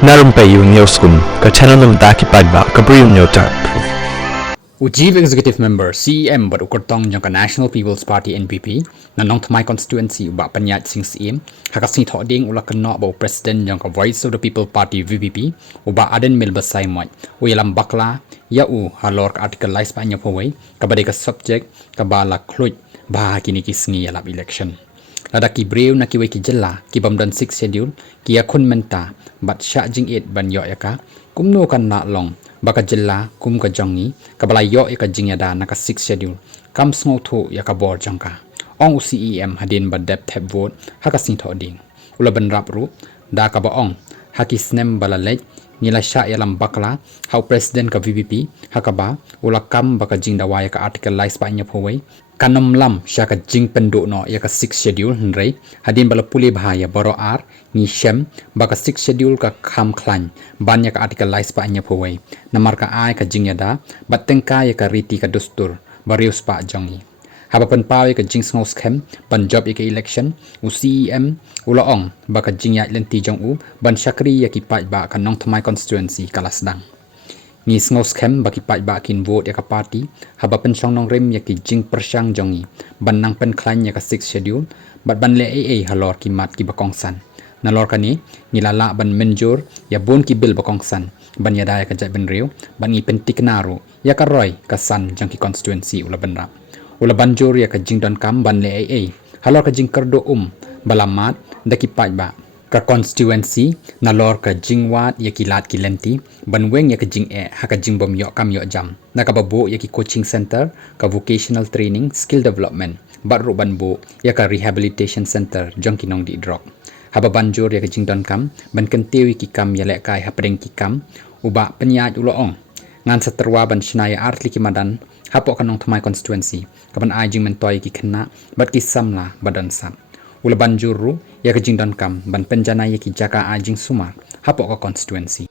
Na Rympei U channel nabynta paidbah Bri U Hynñiewtrep. Chief Executive Member CEM but ukotong jong National People's Party NPP na nong thamai constituency uba panyat sing CEM hakasi thoding ula Kynnoh ba President jong Voice of the People Party VPP uba aden melbasai moy ialam bakla ya u halor artikel lais pa nyapowai kabade ka subject kabala khluj ba kini kisngi alap election ladaki Bri U na kiwe ki jella ki bamdan 6 schedule ki akun menta bat sha jing 8 ban yo yaka kumno kan na long baka jella kum ka jongi kabala yo ka jingyada naka 6 schedule kam sngo thu yaka bor jangka ong CEM hadin ba depth tab vote hakasing thoding ulaban rap ru da ka ba ong hakisnem bala lej nila sha ialam bakla how president ka VPP hakaba ula kam baka jingdawa yaka artikel lais pa nya phowai kanom lam sha ka jing pendo no yaka 6 schedule hnrei hadin bala puli bahaya baroh ar ni shem baka 6 schedule ka kham khlan ban yaka artikel lais pa nya phowai namar ka ai ka jingyada batengka yaka riti ka dustur barius pa jongi habapan pawe ka jing sngo scam Punjab yaka election u CEM ula ong baka jingya lenti jong u ban shakri yaki paidbah ka nong thamai constituency kalasdang ni sngo scam baki paidbah kin vote yaka party habapan song nong rem yaki jing persang jongi ban nang pen khlan yaka 6 schedule bat ban le AA halor ki mat ki bakongsan nalor kani nilala ban menjur ya bon ki bil bakongsan ban yada yaka jai ben riu ban ngi pentik naru yaka roy ka san jang ki constituency ula ban rap ula banjur ya ka jing don kam ban le AA halor ka jing kardo balamat daki paidbah ka constituency nalor ka jingwat ya ki lat ki lenti ban weng ya ka jing haka jing bom yo kam yo jam nakababo ya ki coaching center ka vocational training skill development batru banbo ya ka rehabilitation center jong kinong di drop haba banjur ya ka jing don kam ban kentewi ki kam ya le kai hapring ki kam uba penyaj uloong ngan seterwa ban shnaya artli ki madan hapok kanong thamai constituency kaban ai jing mentoi ki khna bat ki samla badan sam ula banjuru ya ka jing don kam ban penjana ya ki jaka ai jing sumar hapok ka constituency